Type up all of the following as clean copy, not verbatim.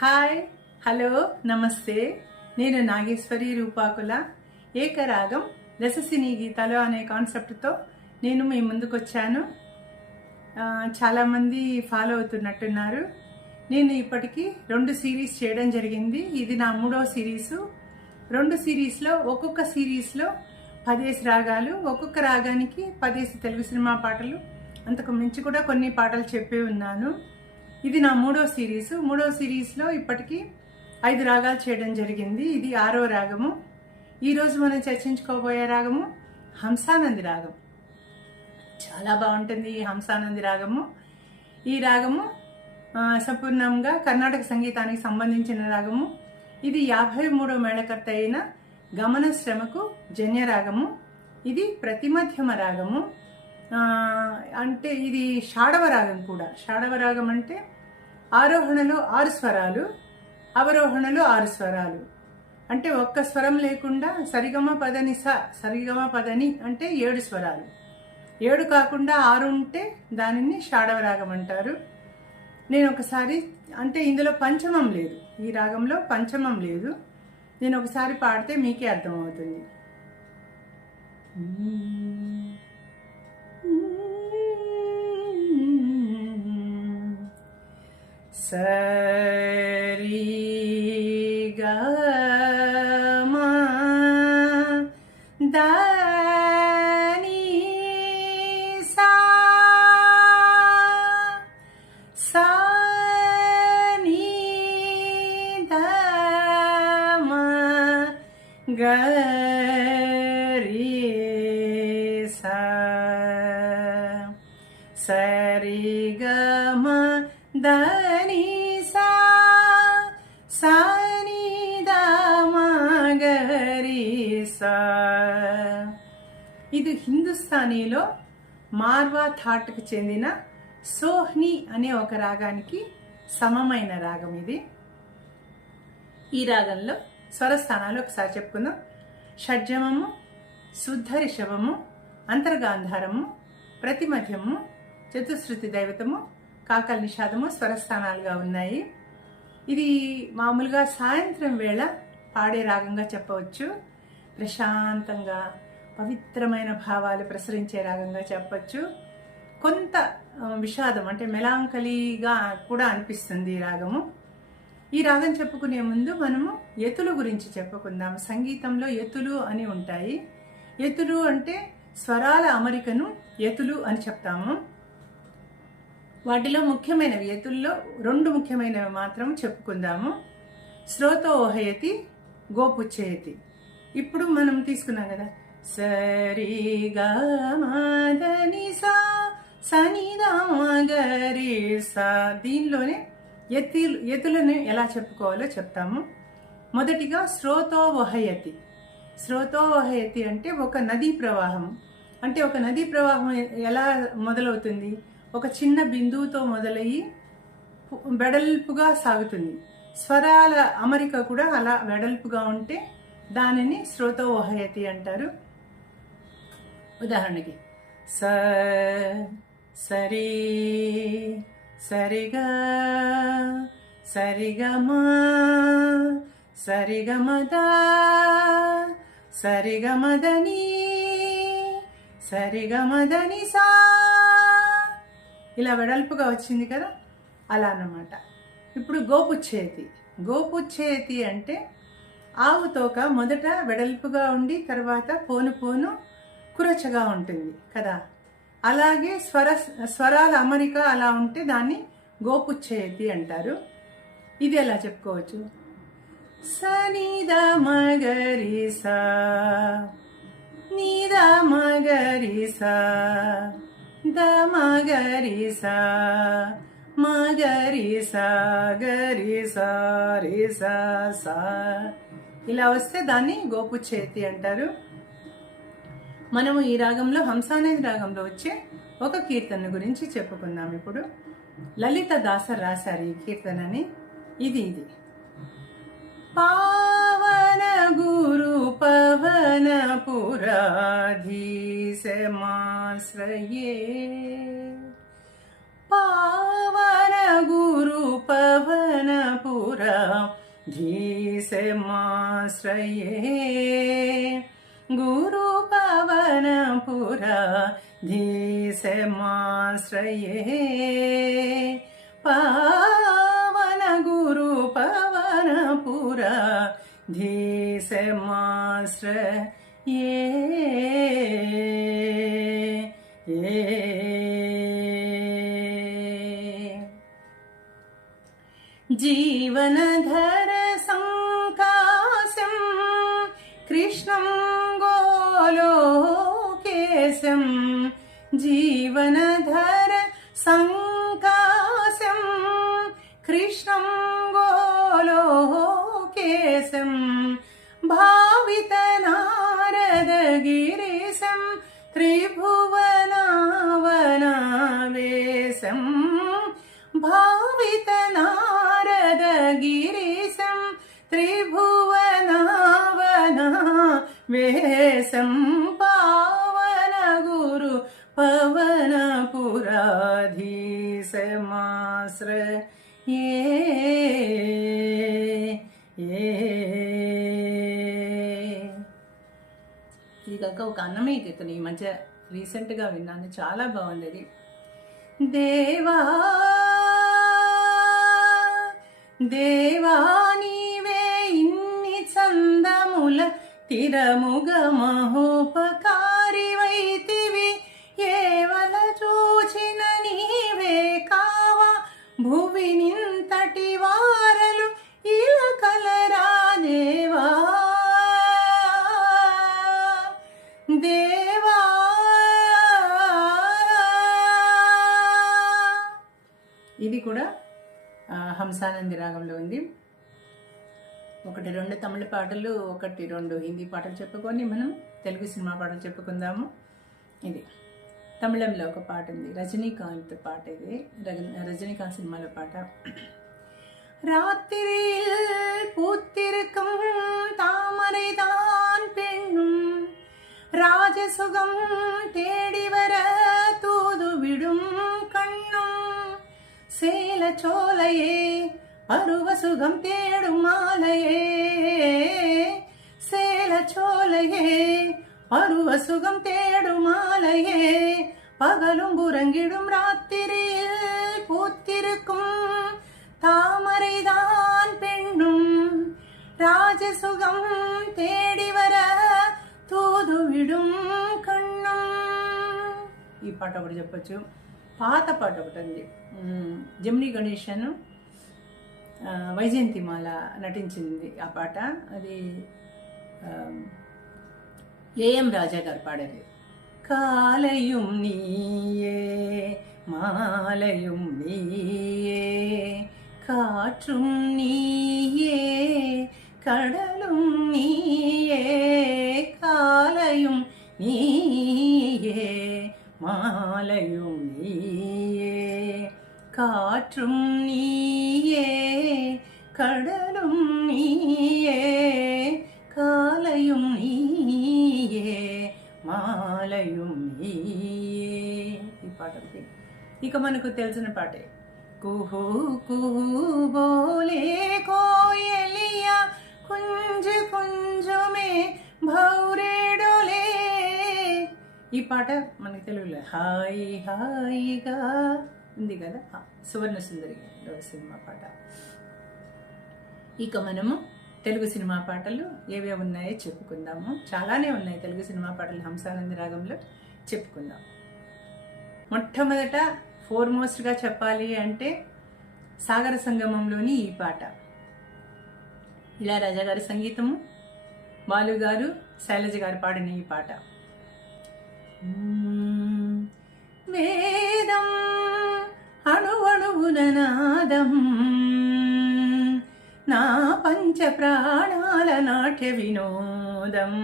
Hi, hello, నమస్తే. నేను నాగేశ్వరి రూపాకుల. ఏకరాగం రససినీ గీతాలు అనే కాన్సెప్ట్తో నేను మీ ముందుకు వచ్చాను. చాలామంది ఫాలో అవుతున్నట్టున్నారు. నేను ఇప్పటికీ 2 సిరీస్ చేయడం జరిగింది. ఇది నా 3వ సిరీసు. 2 సిరీస్లో ఒక్కొక్క సిరీస్లో 10 రాగాలు, ఒక్కొక్క రాగానికి 10 తెలుగు సినిమా పాటలు, అంతకు మించి కూడా కొన్ని పాటలు చెప్పి ఉన్నాను. ఇది నా 3వ సిరీసు. 3వ సిరీస్లో ఇప్పటికీ 5 రాగాలు చేయడం జరిగింది. ఇది 6వ రాగము. ఈరోజు మనం చర్చించుకోబోయే రాగము హంసానంది రాగం. చాలా బాగుంటుంది ఈ హంసానంది రాగము. ఈ రాగము సంపూర్ణంగా కర్ణాటక సంగీతానికి సంబంధించిన రాగము. ఇది 53వ మేళకర్త అయిన గమన శ్రమకు జన్య రాగము. ఇది ప్రతిమధ్యమ రాగము. అంటే ఇది షాడవ రాగం కూడా. షాడవ రాగం అంటే ఆరోహణలో 6 స్వరాలు, అవరోహణలో 6 స్వరాలు. అంటే ఒక్క స్వరం లేకుండా సరిగమ పదని సరిగమ పదని అంటే 7 స్వరాలు. 7 కాకుండా 6 ఉంటే దానిని షాడవ రాగం అంటారు. నేను ఒకసారి, అంటే ఇందులో పంచమం లేదు, ఈ రాగంలో పంచమం లేదు. నేను ఒకసారి పాడితే మీకే అర్థమవుతుంది. సరి గా మా దా ని సా సా ని దా మా గ రి సా సరి గా మా దా ని సా సా ని దా మా గ రి సా. ఇది హిందుస్థానీలో మార్వా థాట్కి చెందిన సోహ్ని అనే ఒక రాగానికి సమమైన రాగం ఇది. ఈ రాగంలో స్వరస్థానాలు ఒకసారి చెప్పుకుందాం. షడ్జమము, శుద్ధ రిషభము, అంతర్గాంధారము, ప్రతిమధ్యము, చతుశ్రుతి దైవతము, కాకల్ నిషాదము స్వరస్థానాలుగా ఉన్నాయి. ఇది మామూలుగా సాయంత్రం వేళ పాడే రాగంగా చెప్పవచ్చు. ప్రశాంతంగా పవిత్రమైన భావాలు ప్రసరించే రాగంగా చెప్పచ్చు. కొంత విషాదం అంటే మెలాంకలీగా కూడా అనిపిస్తుంది ఈ రాగము. ఈ రాగం చెప్పుకునే ముందు మనము ఎతులు గురించి చెప్పుకుందాం. సంగీతంలో ఎతులు అని ఉంటాయి. ఎతులు అంటే స్వరాల అమరికను ఎతులు అని చెప్తాము. వాటిలో ముఖ్యమైనవి, ఎతుల్లో 2 ముఖ్యమైనవి మాత్రం చెప్పుకుందాము. శ్రోతోహయతి, గోపుచ్చేయతి. ఇప్పుడు మనం తీసుకున్నాం కదా, సరి గా మా ద ని సా సా ని దా మా గ రి సా. దీనిలోనే ఎతులను ఎలా చెప్పుకోవాలో చెప్తాము. మొదటిగా శ్రోతోవహయతి. శ్రోతోవహయతి అంటే ఒక నదీ ప్రవాహం. అంటే ఒక నదీ ప్రవాహం ఎలా మొదలవుతుంది? ఒక చిన్న బిందువుతో మొదలయ్యి వెడల్పుగా సాగుతుంది. స్వరాల అమరిక కూడా అలా వెడల్పుగా ఉంటే దానిని శ్రోతోవహయతి అంటారు. ఉదాహరణకి స సరి సరిగా సరిగమా సరిగమదా సరిగమదని సరిగమదని సా. ఇలా వెడల్పుగా వచ్చింది కదా, అలా అన్నమాట. ఇప్పుడు గోపుచ్చేతి. గోపుచ్చేతి అంటే ఆవు తోక మొదట వెడల్పుగా ఉండి తర్వాత పోను పోను కురచగా ఉంటుంది కదా. అలాగే స్వరాల అమరిక అలా ఉంటే దాన్ని గోపుచ్చేతి అంటారు. ఇది ఎలా చెప్పుకోవచ్చు? సని ద మగరి సా ని ద మగరి సా ద మగరి సా మగరి సా గరి సా రి సా సా. ఇలా వస్తే దాన్ని గోపుచ్చేతి అంటారు. మనము ఈ రాగంలో హంసానంది రాగంలో వచ్చే ఒక కీర్తన గురించి చెప్పుకుందాం. ఇప్పుడు లలిత దాసర్ రాశారు ఈ కీర్తనని. ఇది పావన గురు పవన పురాధీశమాశ్రయే పావన గురు పవన పుర धीशमाश्रये गुरुपवनपुरा धीशमाश्रये पावन गुरुपवनपुरा धीशमाश्रये जीवनधर संकाशं कृष्णं गोलोकेशं जीवनधर संकाशं कृष्णं गोलोकेशं भावित नारदगिरीशं त्रिभुवनावनावेशं भावित गिरीशं त्रिभुवनावनावेशं पावन गुरु पवनपुराधीशमाश्रये ఇది కాక ఒక అన్నమయ్య కీర్తన ఈ మధ్య రీసెంట్గా విన్నాను, చాలా బాగుంది అది. దేవా దేవా నీవే ఇన్ని చందముల తిరముగ మహోపకారివైతివి, ఏవల చూచిన నీవే కావా భువి నింతటి వారలు ఇలకలరా దేవా దేవా. ఇది కూడా హంసానంది రాగంలో ఉంది. 1-2 తమిళ పాటలు 1-2 హిందీ పాటలు చెప్పుకొని మనం తెలుగు సినిమా పాటలు చెప్పుకుందాము. ఇది తమిళంలో ఒక పాట ఉంది, రజనీకాంత్ పాట. ఇది రజనీకాంత్ సినిమాలో పాట. ராத்திரியில் பூத்திருக்கும் தாமரைதான் பெண்ணும் ராஜசுகம் தேடி வர தூதுவிடும் கண்ணும் சேல சோலையே பருவ சுகம் தேடும் மாலையே சேல சோலையே பருவ சுகம் தேடும் மாலையே பகலும் புறங்கிடும் ராத்திரியில் பூத்திருக்கும் தாமரைதான் பெண்ணும் ராஜசுகம் தேடி வர తూదువిడుం కన్నం. ఈ పాట ఒకటి చెప్పచ్చు. పాత పాట ఒకటి ఉంది, జమినీ గణేషన్ వైజయంతిమాల నటించింది ఆ పాట. అది ఏఎం రాజా గారు పాడేది. కాలయం నీయే మాలయం నీయే காற்றும் நீயே கடலும் நீயே காலையும் நீயே மாலையும் நீயே காற்றும் நீயே கடலும் நீயே காலையும் நீயே మాలయం నీయే. ఈ పాట ఒకటి. ఇక మనకు తెలిసిన పాటే కుహు కుహు బోలే కోయలియా కుంజు కుంజుమే భౌరేడోలే. ఈ పాట మనకి తెలుగులో హాయి హాయిగా ఉంది కదా, సువర్ణ సుందరి సినిమా పాట. ఇక మనము తెలుగు సినిమా పాటలు ఏవేవి ఉన్నాయో చెప్పుకుందాము. చాలానే ఉన్నాయి తెలుగు సినిమా పాటలు హంసానంది రాగంలో చెప్పుకుందాం. మొట్టమొదట ఫోర్మోస్ట్గా చెప్పాలి అంటే సాగర సంగమంలోని ఈ పాట. ఇళయరాజా గారి సంగీతము, బాలు గారు, శైలజ గారు పాడిన ఈ పాట. వేదం అణువణువున నాదం నా పంచ ప్రాణాల నాట్య వినోదం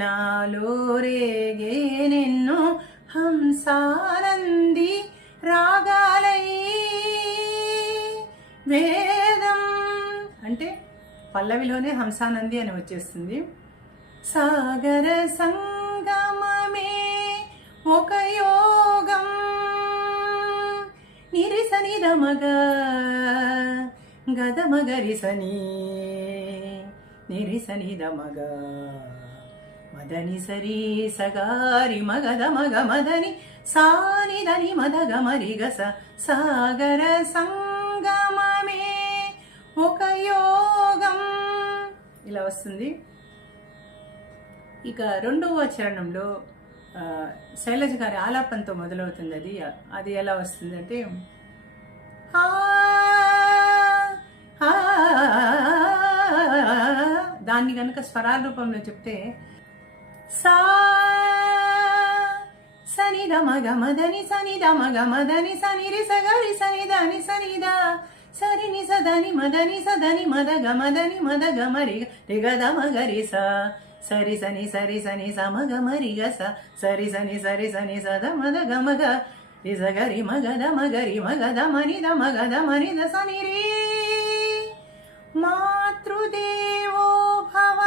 నాలో రేగేనెన్నో హంసానంది రాగాలై. వేదం అంటే పల్లవిలోనే హంసానంది అని వచ్చేస్తుంది. సాగర సంగమమే ఒక యోగం నిరిసనిదమగ గద మగరి సని నిరి సని దమగ మదని సరి సగారి మగద మగ మదని సాని దని మదగ మరిగస సాగర సంగమమే ఒక యోగం ఇలా వస్తుంది. ఇక రెండవ చరణంలో శైలజ గారి ఆలాపంతో మొదలవుతుంది. అది ఎలా వస్తుంది అంటే దాన్ని కనుక స్వరాల రూపంలో చెప్తే సా సని ద మగ మదని సని ద మగ మదని సని రి సగరి సని దని సని ద సరి ని సదని మదని సదని మదగ మదని మదగ మరి రిగద మగరి స సరి సని సమగ మరిగ సరి సని సద మదగ మగ రి సగరి మగద మగద మనిద సని రి మాతృదేవో భవ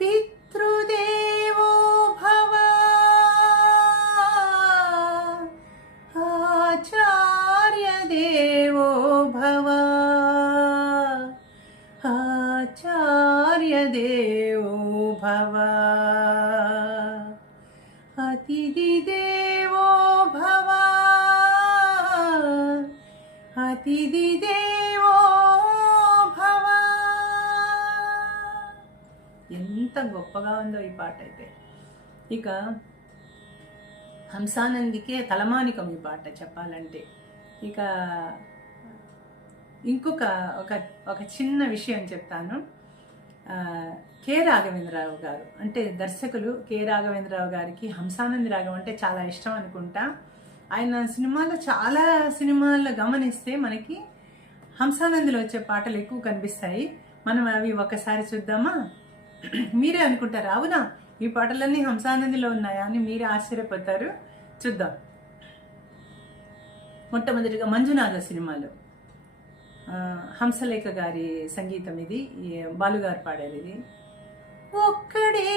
పితృదేవో భవ ఆచార్య దేవో భవ ఆచార్య దేవో భవ అతిథి దేవో భవ అతిథి దేవో భవ. ఎంత గొప్పగా ఉందో ఈ పాట అయితే. ఇక హంసానందికే తలమానికం ఈ పాట చెప్పాలంటే. ఇక ఇంకొక ఒక చిన్న విషయం చెప్తాను. కె రాఘవేంద్రరావు గారు అంటే దర్శకులు కె రాఘవేంద్రరావు గారికి హంసానంది రాగం అంటే చాలా ఇష్టం అనుకుంటా. ఆయన చాలా సినిమాల్లో గమనిస్తే మనకి హంసానందిలో వచ్చే పాటలు ఎక్కువ కనిపిస్తాయి. మనం అవి ఒకసారి చూద్దామా? మీరే అనుకుంటారు అవునా ఈ పాటలన్నీ హంసానందిలో ఉన్నాయా అని మీరే ఆశ్చర్యపోతారు. చూద్దాం. మొట్టమొదటిగా మంజునాథ సినిమాలో హంసలేఖ గారి సంగీతం ఇది, బాలుగారు పాడారు. ఇది ఒక్కడే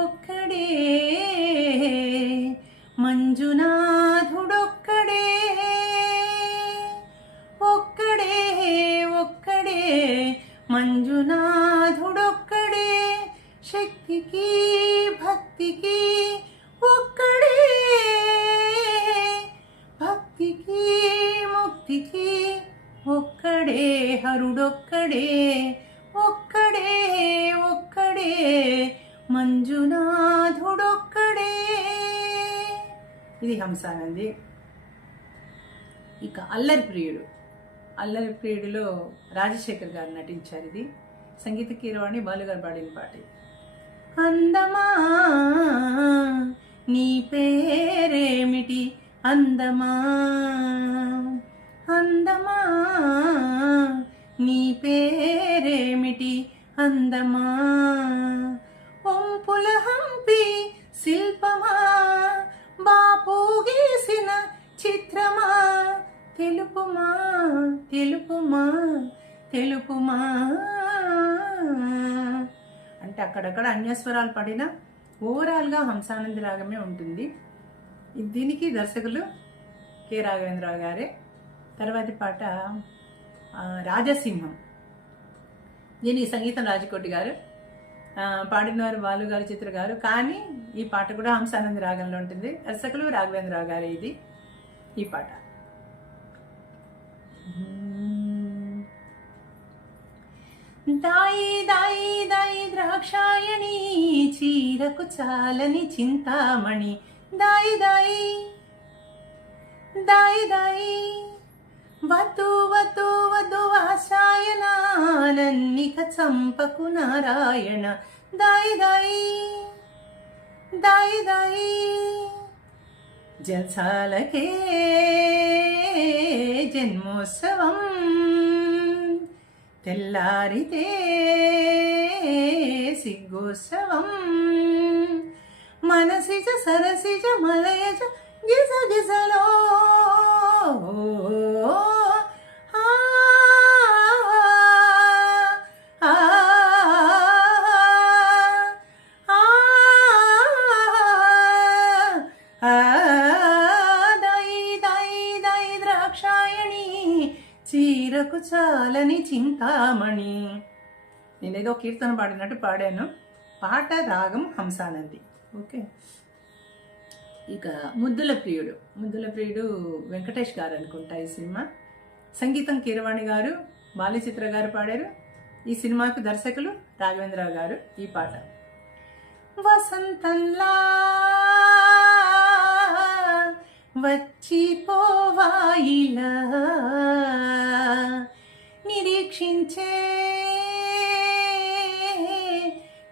ఒక్కడే మంజునాథుడొక్కడే ఒక్కడే ఒక్కడే మంజునాథుడొక్కడే శక్తికి భక్తికి ఒక్కడే భక్తికి ముక్తికి ఒక్కడే హరుడొక్కడే ఒక్కడే ఒక్కడే మంజునాథుడొక్కడే. ఇది హంసానంది. ఇక అల్లరి ప్రియుడులో రాజశేఖర్ గారు నటించారు. ఇది సంగీత కీరవాణి బాలుగారు పాడిన పాట. అందమా నీ పేరేమిటి అందమా అందమా నీ పేరేమిటి అందమా ఒంపుల హంపి శిల్పమా బాపు గీసిన చిత్రమా తెలుపుమా తెలుపుమా తెలుపుమా అంటే అక్కడక్కడ అన్యస్వరాలు పడినా ఓవరాల్గా హంసానంది రాగమే ఉంటుంది. దీనికి దర్శకులు కె రాఘవేంద్రరావు గారే. తర్వాతి పాట రాజసింహం. దీనికి సంగీతం రాజకోటి గారు, పాడినవారు బాలుగారు, చిత్ర గారు. కానీ ఈ పాట కూడా హంసానంది రాగంలో ఉంటుంది. దర్శకులు రాఘవేంద్రరావు గారు. ఇది ఈ పాట. దాయి దాయి దాయి ద్రాక్షాయణి చీరకు చాలని చింతామణి దాయి దాయి దాయి దాయి వతు వతు వధు వాసాయనాలన్నిక చంపకు నారాయణ దాయి దాయి దాయి దాయి జల్సాలకే జన్మోత్సవం తెల్లారితే సిగ్గోత్సవం మనసిజ సరసిజ మలయజ గిజ గిజలో దాయి దాయి దాయి చీరకు చాలని చింతామణి. నేనేదో కీర్తన పాడినట్టు పాడాను. పాట రాగం హంసానంది. ఓకే. ఇక ముద్దుల ప్రియుడు వెంకటేష్ గారు అనుకుంటా ఈ సినిమా. సంగీతం కీరవాణి గారు, బాలచిత్ర గారు పాడారు. ఈ సినిమాకు దర్శకులు రాఘవేంద్రరావు గారు. ఈ పాట వసంతంలా వచ్చిపోవాయిలా నిరీక్షించే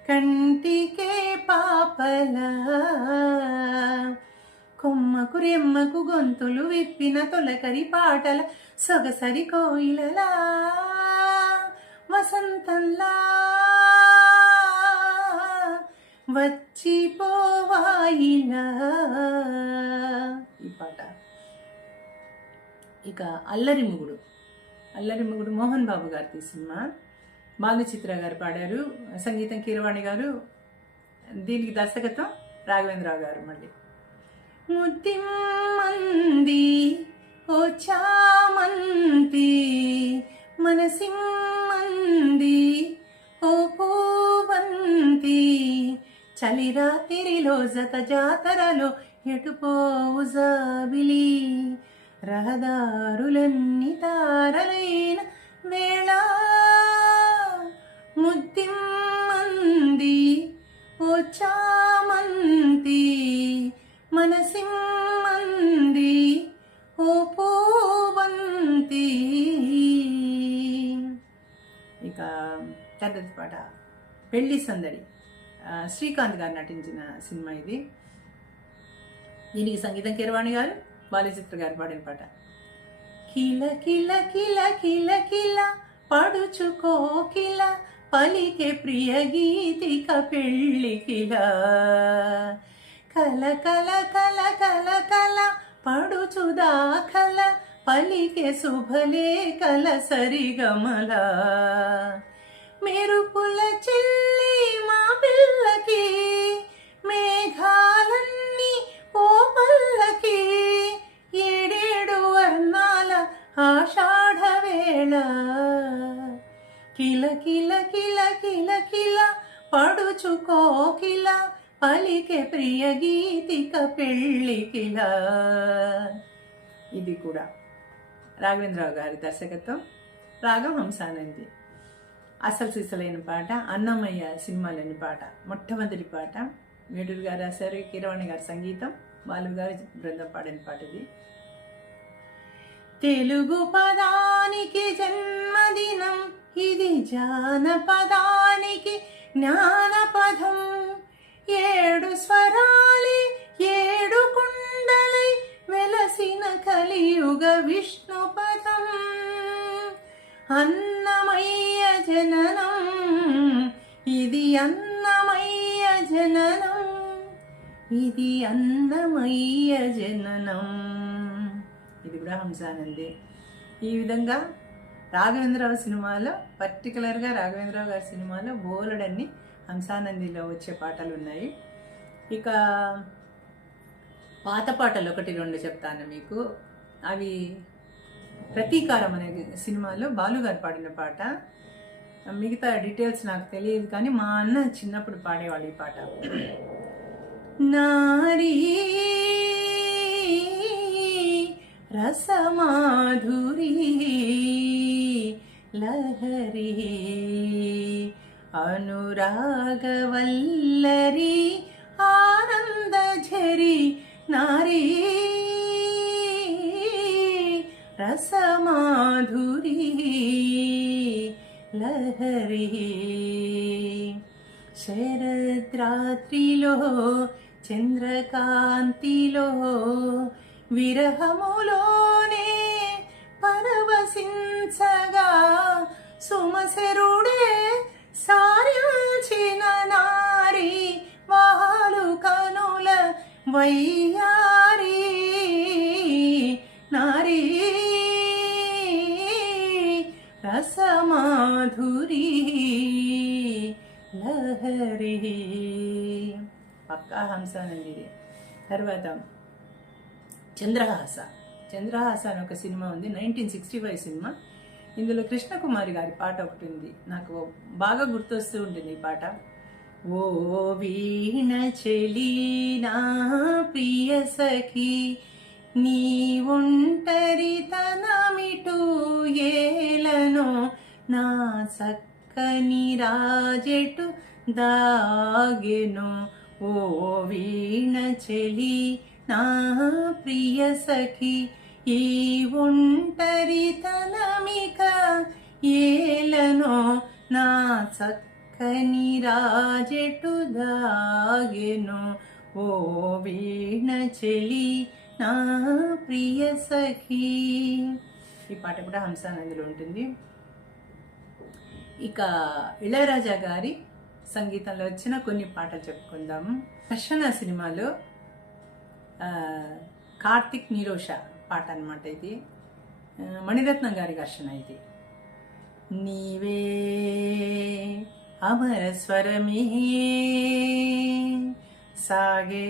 కంటికే పాపలా కొమ్మకు రెమ్మకు గొంతులు విప్పిన తొలకరి పాటల సొగసరి కోయిలలా వసంతంలా వచ్చిపోవాయిలా. ఈ పాట. ఇక అల్లరి మొగుడు మోహన్ బాబు గారి సినిమా. బాలచిత్ర గారు పాడారు. సంగీతం కీరవాణి గారు. దీనికి దర్శకత్వం రాఘవేంద్రరావు గారు. మళ్ళీ ముద్దిమ్మంది ఓ చామంతి మనసిమ్మంది ఓ పూవంతి చలిరాత్రిలో జత జాతరలో ఎటుపోవు జాబిలి రహదారులన్నీ తారలైన వేళ ముద్దిమ్మంది ఓ చామంతి మనసిమ్మంది ఓ పూవంతి. ఇక తర్వాత పాట పెళ్లి సందడి. శ్రీకాంత్ గారు నటించిన సినిమా ఇది. దీనికి సంగీతం కీరవాణి గారు, బాలచిత్ర గారు పాడిన పాట. కిల కిల కిల కిల కిల పడుచుకోకిల పలికే ప్రియ గీతిక పెళ్ళి కిల కల కల కల కల కల పడుచుదాఖల పలికే శుభలే కల సరిగమల మెరుపుల చెల్లి మా పిల్లకి మేఘాలన్నీ ఓ పల్లకి ఏడేడు వర్ణాల ఆషాఢ వేళ కిల కిల కిల కిల కిల పడుచుకోకిల పలికే ప్రియ గీతిక పెళ్ళి కిల. ఇది కూడా రాఘవేంద్రరావు గారి దర్శకత్వం. రాగం హంసానంది. అసలు సిసలైన పాట అన్నమయ్య సినిమాలోని పాట. మొట్టమొదటి పాట మేడూరు గారు రాశారు. కీరవాణి గారి సంగీతం, బాలు గారి బృందం పాడిన పాట ఇది. తెలుగు పదానికి జన్మదినం ఇది, జానపదానికి జ్ఞానపదం. 7 స్వరాలి 7 కుండలై వెలసిన కలియుగ విష్ణుపదం. అన్నమయ్య జననం ఇది, అన్నమయ్య జననం ఇది, అన్నమయ్య జననం. ఇది కూడా హంసానంది. ఈ విధంగా రాఘవేంద్రరావు సినిమాలో, పర్టికులర్గా రాఘవేంద్రరావు గారి సినిమాలో బోలెడన్ని హంసానందిలో వచ్చే పాటలు ఉన్నాయి. ఇక పాత పాటలు 1-2 చెప్తాను మీకు. అవి ప్రతీకారం అనే సినిమాలో బాలు గారు పాడిన పాట. మిగతా డీటెయిల్స్ నాకు తెలియదు, కానీ మా అన్న చిన్నప్పుడు పాడేవాళ్ళు ఈ పాట. నారీ రసమాధురీ లహరి అనురాగవల్లరి ఆనందఝరి నారీ రసమాధురీ లహరి. శరద్రాత్రిలో చంద్రకాంతిలో విరహములోనే పరవశించగా సుమశరుడే సారించిన నారీ వాలు కనుల వయ్యారీ నారీ రసమాధురీ లహరి. పక్కా హంసానంది. తర్వాత చంద్రహాస చంద్రహాస అని ఒక సినిమా ఉంది, 1965 సినిమా. ఇందులో కృష్ణకుమారి గారి పాట ఒకటి ఉంది, నాకు బాగా గుర్తొస్తూ ఉంటుంది ఈ పాట. ఓ వీణ చెలి నా ప్రియ సఖి, నీ ఒంటరితనమిటు ఏలనో, నా సక్కని రాజెటు దాగెను. ఓ వీణ చెలి నా ప్రియ సఖి, ఈ ఒంటరితనమిక ఏలనో, నా సక్కని రాజెటు దాగెను. ఓ వీణ చెలి నా ప్రియ సఖి. ఈ పాట కూడా హంసానందిలో ఉంటుంది. ఇక ఇళయరాజా గారి సంగీతంలో వచ్చిన కొన్ని పాటలు చెప్పుకుందాము. ఘర్షణ సినిమాలో కార్తిక్ నిరోష పాట అన్నమాట ఇది. మణిరత్నం గారి ఘర్షణ ఇది. నీవే అమర స్వరమే సాగే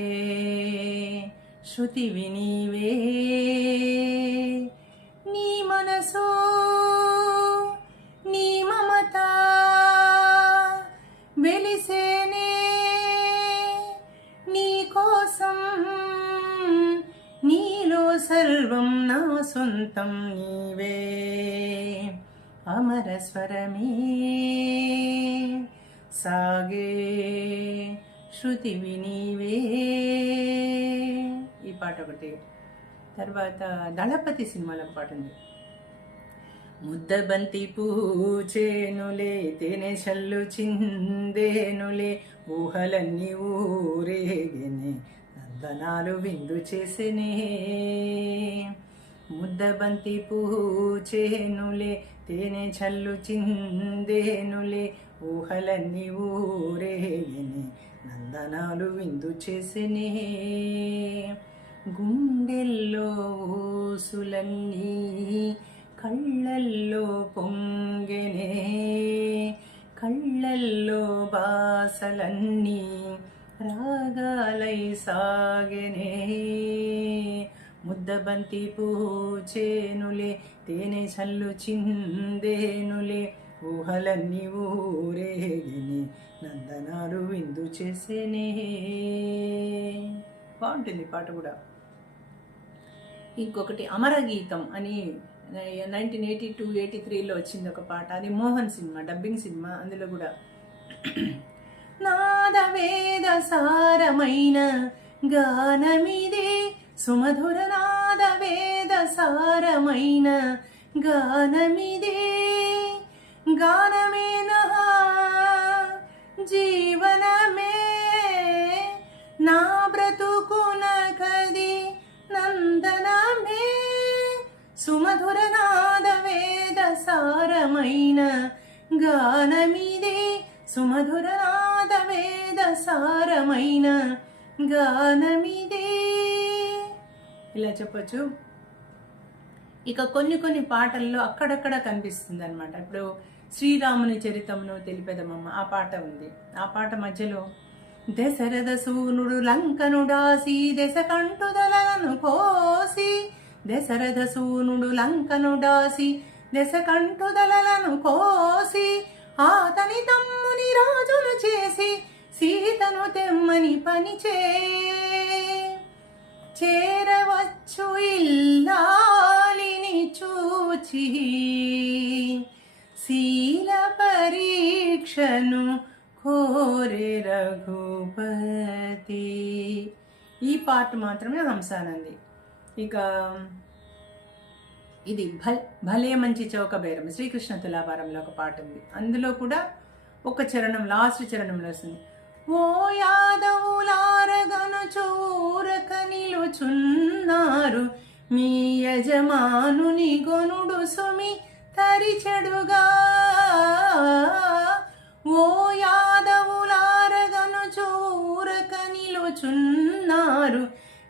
శృతివి నీవే, నీ మనసు నీ మమత వెలిసేనే నీ కోసం, నీలో సర్వం నా సొంతం నీవే అమర స్వరమే సాగే శృతివి నీవే. ఈ పాట ఒకటి. తర్వాత దళపతి సినిమాలో పాట ఉంది. ముద్దబంతి పూచేనులే తేనె చల్లు చిందేనులే, ఊహలన్నీ ఊరేగనే నందనాలు విందు చేసేనే. ముద్దబంతి పూచేనులే తేనె చల్లు చిందేనులే, ఊహలన్నీ ఊరేగనే నందనాలు విందు చేసేనే. గుండెల్లో ఊసులన్నీ కళ్ళల్లో పొంగెనే, కళ్ళల్లో బాసలన్నీ రాగాలై సాగెనే. ముద్దబంతి పూచేనులే తేనె చల్లు చిందేనులే, ఊహలన్నీ ఊరేగిని నందనాలు విందు చేసేనే. బాగుంటుంది పాట కూడా. ఇంకొకటి అమరగీతం అని 1982-83లో వచ్చింది ఒక పాట, అది మోహన్ సినిమా, డబ్బింగ్ సినిమా. అందులో కూడా నాదవేద సారమైన గానమిదే, సుమధుర నాదవేద సారమైన గానమిదే, గానమే నహా జీవనమే, నా బ్రతుకున కది నందనమే, సుమధుర నాదవేద సారమైన గానమిదే, సుమధుర నాదవేద సారమైన గానమిదే. ఇలా చెప్పచ్చు. ఇక కొన్ని కొన్ని పాటల్లో అక్కడక్కడ కనిపిస్తుంది అనమాట. ఇప్పుడు శ్రీరాముని చరితమును తెలిపెదమమ్మ ఆ పాట ఉంది. ఆ పాట మధ్యలో దశరథ సూనుడు లంకనుడాసి దశ కంటుదలను కోసి, దశరథ సూనుడు లంకనుడాసి దశ కంటుదలను కోసి, ఆతని తమ్ముని రాజును చేసి సీతను తెమ్మని పని చేరవచ్చు ఇల్లాలిని చూచి, శీల పరీక్షను కోరే రఘుపతి. ఈ పాట మాత్రమే హంసానంది. ఇక ఇది భలే మంచి చౌక బేరం శ్రీకృష్ణ తులాభారంలో ఒక పాట ఉంది. అందులో కూడా ఒక చరణం, లాస్ట్ చరణంలో వస్తుంది. ఓ యాదవులారగను చూరక నిలుచున్నారు, మీ యజమానుని గొనుడు సుమి తరిచెడుగా. ఓ యాదవులారగను చూరక నిలుచున్నారు,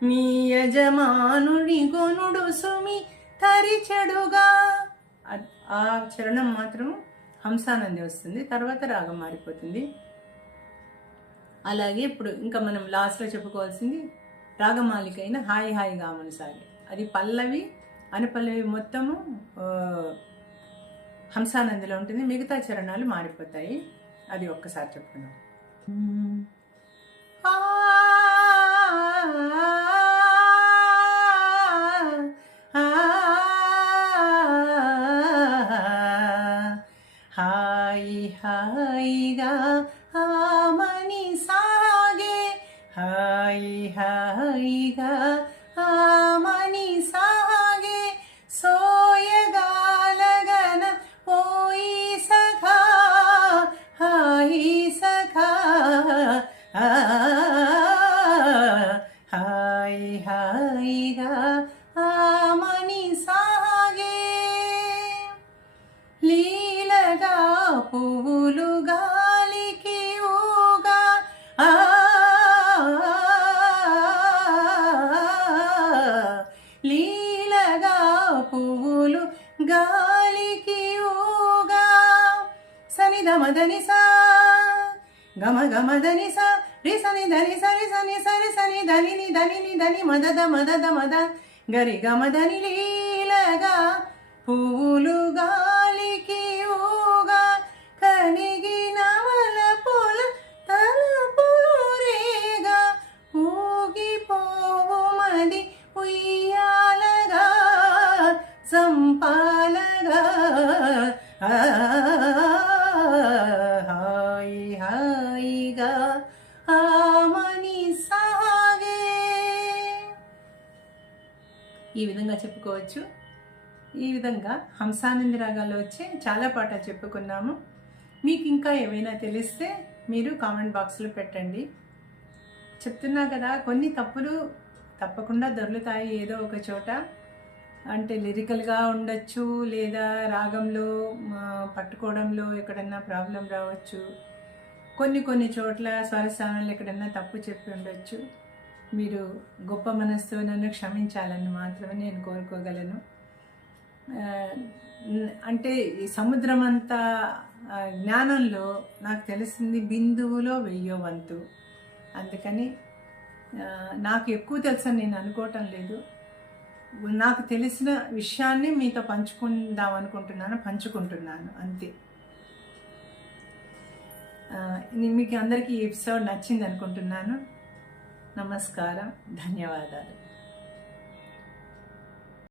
మీ యజమానుని గొనుడు సుమి తరిచెడుగా. ఆ చరణం మాత్రం హంసానంది వస్తుంది, తర్వాత రాగం మారిపోతుంది. అలాగే ఇప్పుడు ఇంకా మనం లాస్ట్లో చెప్పుకోవాల్సింది రాగమాలిక అయిన హాయి హాయిగా మనసాగి. అది పల్లవి అనుపల్లవి మొత్తము హంసానందిలో ఉంటుంది, మిగతా చరణాలు మారిపోతాయి. అది ఒక్కసారి చెప్పుకుందాం. హాయి హాయిగా ఆమని సాగే, హాయి హాయిగా ఆమని సాగే, సోయగాలగన పోయి సఖా, హాయి సఖా, హాయి హాయిగా ఆమని సాగే. లీలగా పువ్వులు గాలికి ఊగా, లీలగా పువ్వులు గాలికి ఊగా, సని దమదని సా గమ గమదని సా రి సని ధని సరి సని సరి సని ధని ధని ధని మదద మదద మద గరి గమదని. లీలగా పువ్వులు గాలికి ఊగా, కనిగి నవల పొల తలపులు రేగా, ఊగిపోవు మది ఉయ్యాలగా సంపాలగా, హాయి హాయిగా ఆమని సాగే. ఈ విధంగా చెప్పుకోవచ్చు. ఈ విధంగా హంసానంది రాగాల్లో వచ్చే చాలా పాటలు చెప్పుకున్నాము. మీకు ఇంకా ఏమైనా తెలిస్తే మీరు కామెంట్ బాక్స్లో పెట్టండి. చెప్తున్నా కదా, కొన్ని తప్పులు తప్పకుండా దొర్లుతాయి ఏదో ఒక చోట. అంటే లిరికల్గా ఉండొచ్చు, లేదా రాగంలో పట్టుకోవడంలో ఎక్కడన్నా ప్రాబ్లం రావచ్చు. కొన్ని చోట్ల స్వరస్థానంలో ఎక్కడన్నా తప్పు చెప్పి ఉండొచ్చు. మీరు గొప్ప మనస్సుతో నన్ను క్షమించాలని మాత్రమే నేను కోరుకోగలను. అంటే ఈ సముద్రం అంతా జ్ఞానంలో నాకు తెలిసింది బిందువులో వెయ్యో వంతు. అందుకని నాకు ఎక్కువ తెలుసని నేను అనుకోవటం లేదు. నాకు తెలిసిన విషయాన్ని మీతో పంచుకుంటున్నాను అంతే. మీకు అందరికీ ఈ ఎపిసోడ్ నచ్చింది అనుకుంటున్నాను. నమస్కారం, ధన్యవాదాలు.